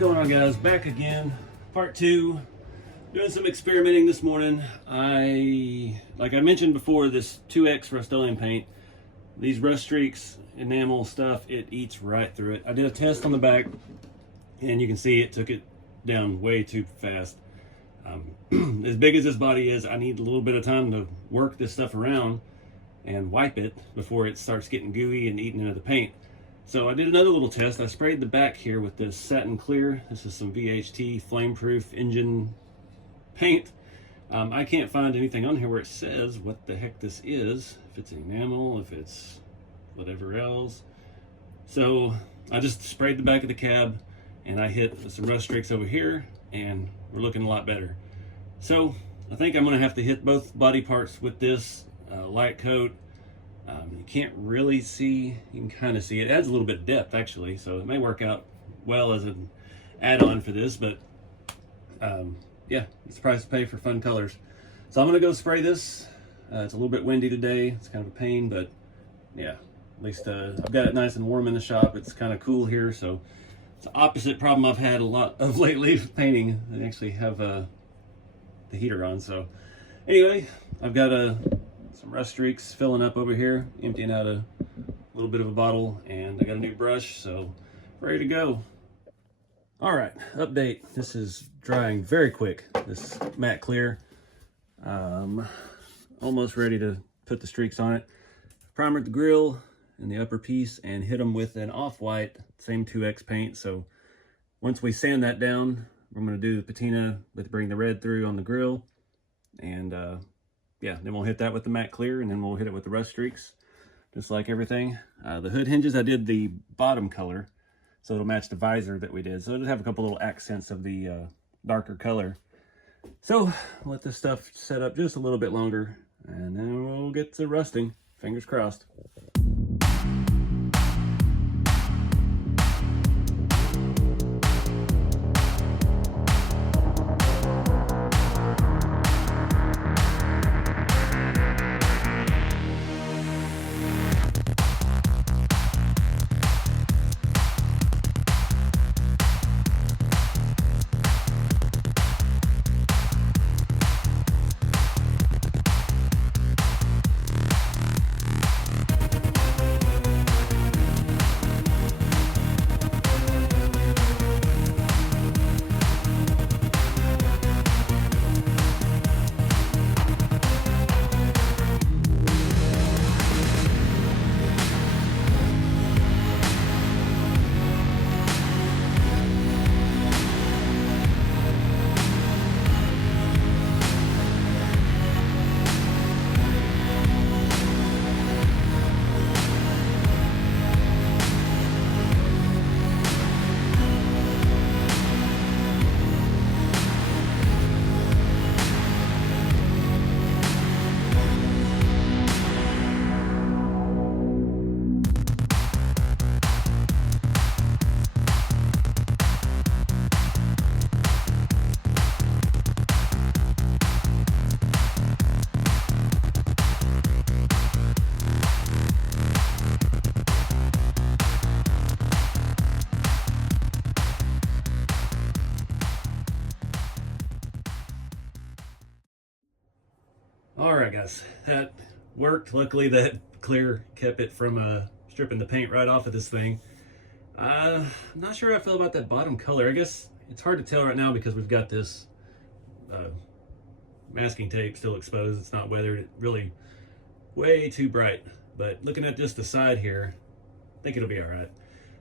going on, guys? Back again, part 2. Doing some experimenting this morning. Like I mentioned before, this 2X Rust-Oleum paint, these rust streaks, enamel stuff, it eats right through it. I did a test on the back, and you can see it took it down way too fast. As big as this body is, I need a little bit of time to work this stuff around and wipe it before it starts getting gooey and eating into the paint. So I did another little test. I sprayed the back here with this satin clear. This is some VHT flame-proof engine paint. I can't find anything on here where it says what the heck this is, if it's enamel, if it's whatever else. So I just sprayed the back of the cab and I hit some rust streaks over here, and we're looking a lot better. So I think I'm going to have to hit both body parts with this light coat. You can't really see, you can kind of see it adds a little bit of depth actually, so it may work out well as an add-on for this, but yeah, it's the price to pay for fun colors. So I'm going to go spray this. It's a little bit windy today, it's kind of a pain, but yeah, at least I've got it nice and warm in the shop. It's kind of cool here, so it's the opposite problem I've had a lot of lately with painting. I actually have the heater on. So anyway, I've got some rust streaks filling up over here, emptying out a little bit of a bottle, and I got a new brush, so ready to go. All right, update. This is drying very quick, this matte clear. Almost ready to put the streaks on it. Primered the grill in the upper piece and hit them with an off-white, same 2X paint. So once we sand that down, we're going to do the patina with bring the red through on the grill, and yeah, then we'll hit that with the matte clear, and then we'll hit it with the rust streaks, just like everything. The hood hinges, I did the bottom color, so it'll match the visor that we did. So it'll have a couple little accents of the darker color. So I'll let this stuff set up just a little bit longer, and then we'll get to rusting. Fingers crossed. All right, guys, that worked. Luckily, that clear kept it from stripping the paint right off of this thing. I'm not sure how I feel about that bottom color. I guess it's hard to tell right now because we've got this masking tape still exposed. It's not weathered. It's really way too bright. But looking at just the side here, I think it'll be all right.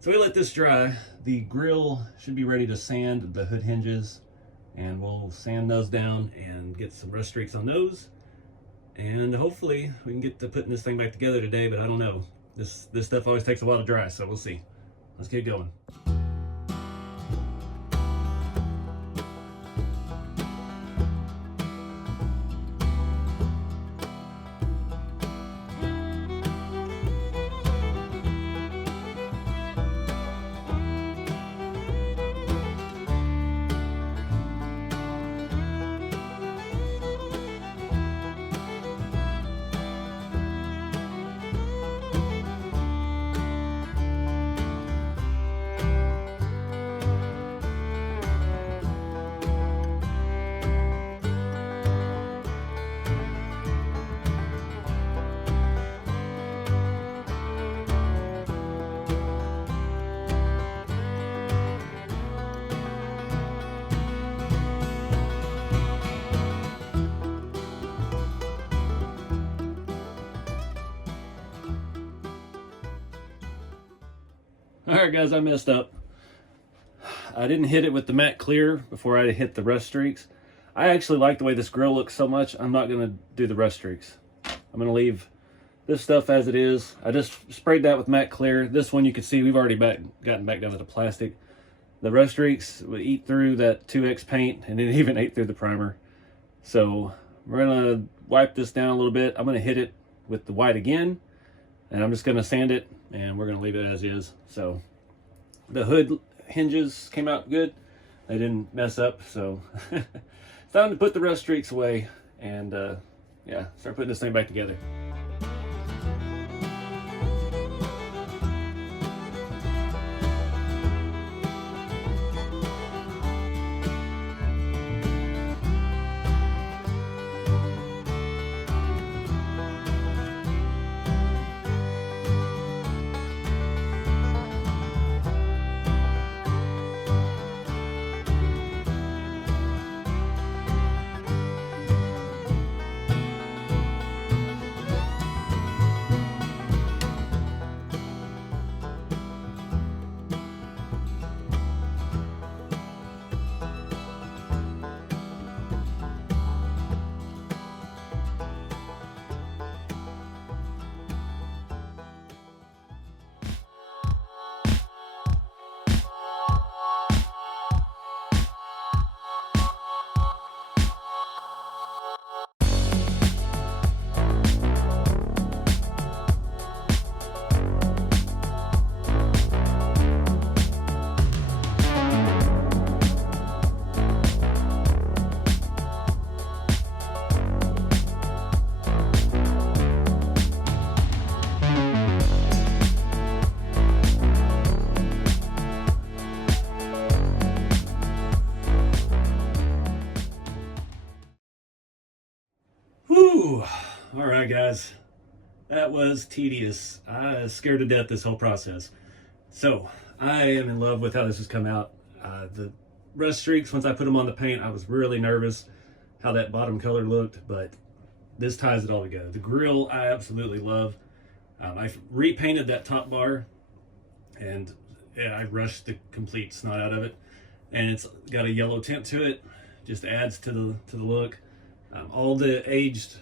So we let this dry. The grill should be ready to sand the hood hinges, and we'll sand those down and get some rust streaks on those. And hopefully we can get to putting this thing back together today, but I don't know. This stuff always takes a while to dry, so we'll see. Let's get going. All right, guys, I messed up. I didn't hit it with the matte clear before I hit the rust streaks. I actually like the way this grill looks so much, I'm not gonna do the rust streaks. I'm gonna leave this stuff as it is. I just sprayed that with matte clear. This one you can see we've already gotten back down to the plastic. The rust streaks would eat through that 2X paint, and it even ate through the primer. So we're gonna wipe this down a little bit. I'm gonna hit it with the white again, and I'm just gonna sand it, and we're gonna leave it as is. So the hood hinges came out good. They didn't mess up, so it's time to put the rust streaks away and yeah, start putting this thing back together. Whew. All right, guys, that was tedious. I was scared to death this whole process. So I am in love with how this has come out. The rust streaks, once I put them on the paint, I was really nervous how that bottom color looked, but this ties it all together. The grill I absolutely love. I repainted that top bar, and yeah, I rushed the complete snot out of it, and it's got a yellow tint to it. Just adds to the look. All the aged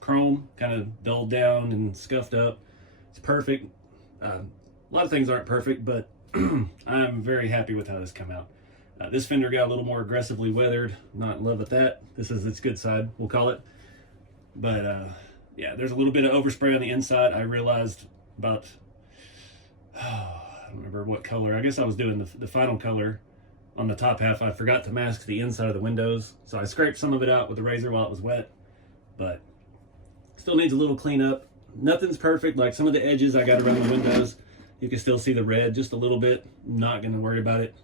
chrome kind of dulled down and scuffed up. It's perfect. A lot of things aren't perfect, but I'm very happy with how this came out. This fender got a little more aggressively weathered. Not in love with that. This is its good side, we'll call it. But yeah, there's a little bit of overspray on the inside. I realized about, I don't remember what color. I guess I was doing the final color on the top half. I forgot to mask the inside of the windows, so I scraped some of it out with the razor while it was wet, but still needs a little cleanup. Nothing's perfect. Like some of the edges I got around the windows, you can still see the red just a little bit. I'm not going to worry about it.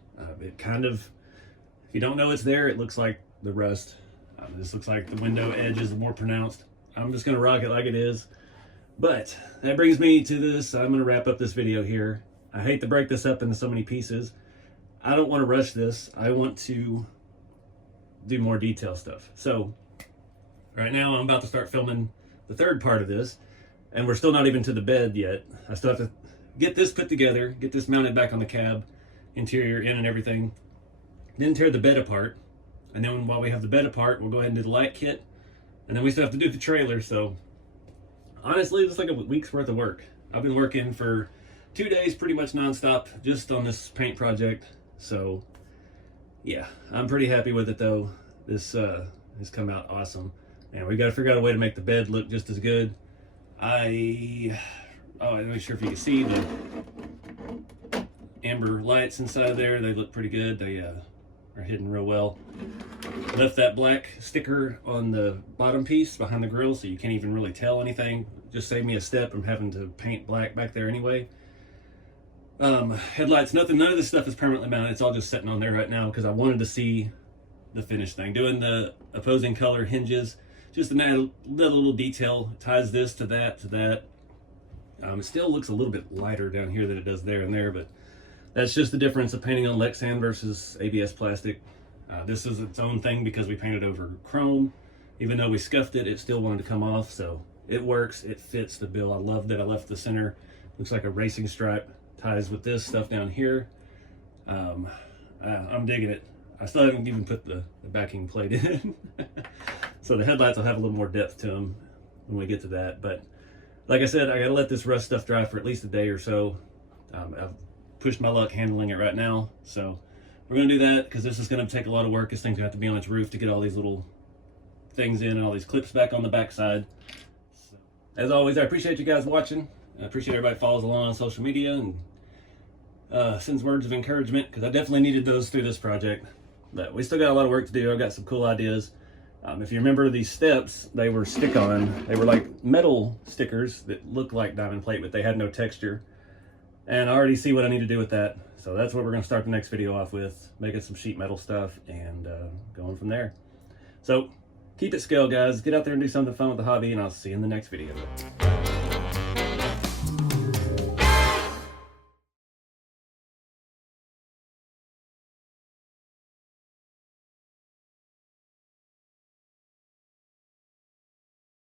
It kind of, if you don't know it's there, it looks like the rust. This looks like the window edge is more pronounced. I'm just going to rock it like it is. But that brings me to this. I'm going to wrap up this video here. I hate to break this up into so many pieces. I don't want to rush this. I want to do more detail stuff. So right now I'm about to start filming the third part of this, and we're still not even to the bed yet. I still have to get this put together, get this mounted back on the cab, interior in and everything, then tear the bed apart. And then while we have the bed apart, we'll go ahead and do the light kit, and then we still have to do the trailer. So honestly, it's like a week's worth of work. I've been working for 2 days pretty much nonstop just on this paint project. So yeah, I'm pretty happy with it though. This has come out awesome, and we got to figure out a way to make the bed look just as good. I'm not sure if you can see the amber lights inside of there. They look pretty good. They are hidden real well. Left that black sticker on the bottom piece behind the grill, so you can't even really tell anything. Just saved me a step from having to paint black back there anyway. Headlights, none of this stuff is permanently mounted. It's all just sitting on there right now because I wanted to see the finished thing. Doing the opposing color hinges, just to add that little detail, ties this to that. It still looks a little bit lighter down here than it does there and there, but that's just the difference of painting on Lexan versus ABS plastic. This is its own thing because we painted over chrome. Even though we scuffed it, it still wanted to come off, so it works. It fits the bill. I love that I left the center. Looks like a racing stripe ties with this stuff down here. I'm digging it. I still haven't even put the backing plate in. So the headlights will have a little more depth to them when we get to that. But like I said, I gotta let this rust stuff dry for at least a day or so. I've pushed my luck handling it right now. So we're gonna do that because this is gonna take a lot of work. This thing's gonna have to be on its roof to get all these little things in and all these clips back on the backside. So, as always, I appreciate you guys watching. I appreciate everybody follows along on social media and sends words of encouragement, because I definitely needed those through this project. But we still got a lot of work to do. I've got some cool ideas. If you remember these steps, they were stick-on. They were like metal stickers that looked like diamond plate, but they had no texture. And I already see what I need to do with that. So that's what we're going to start the next video off with, making some sheet metal stuff and going from there. So keep it scale, guys. Get out there and do something fun with the hobby, and I'll see you in the next video.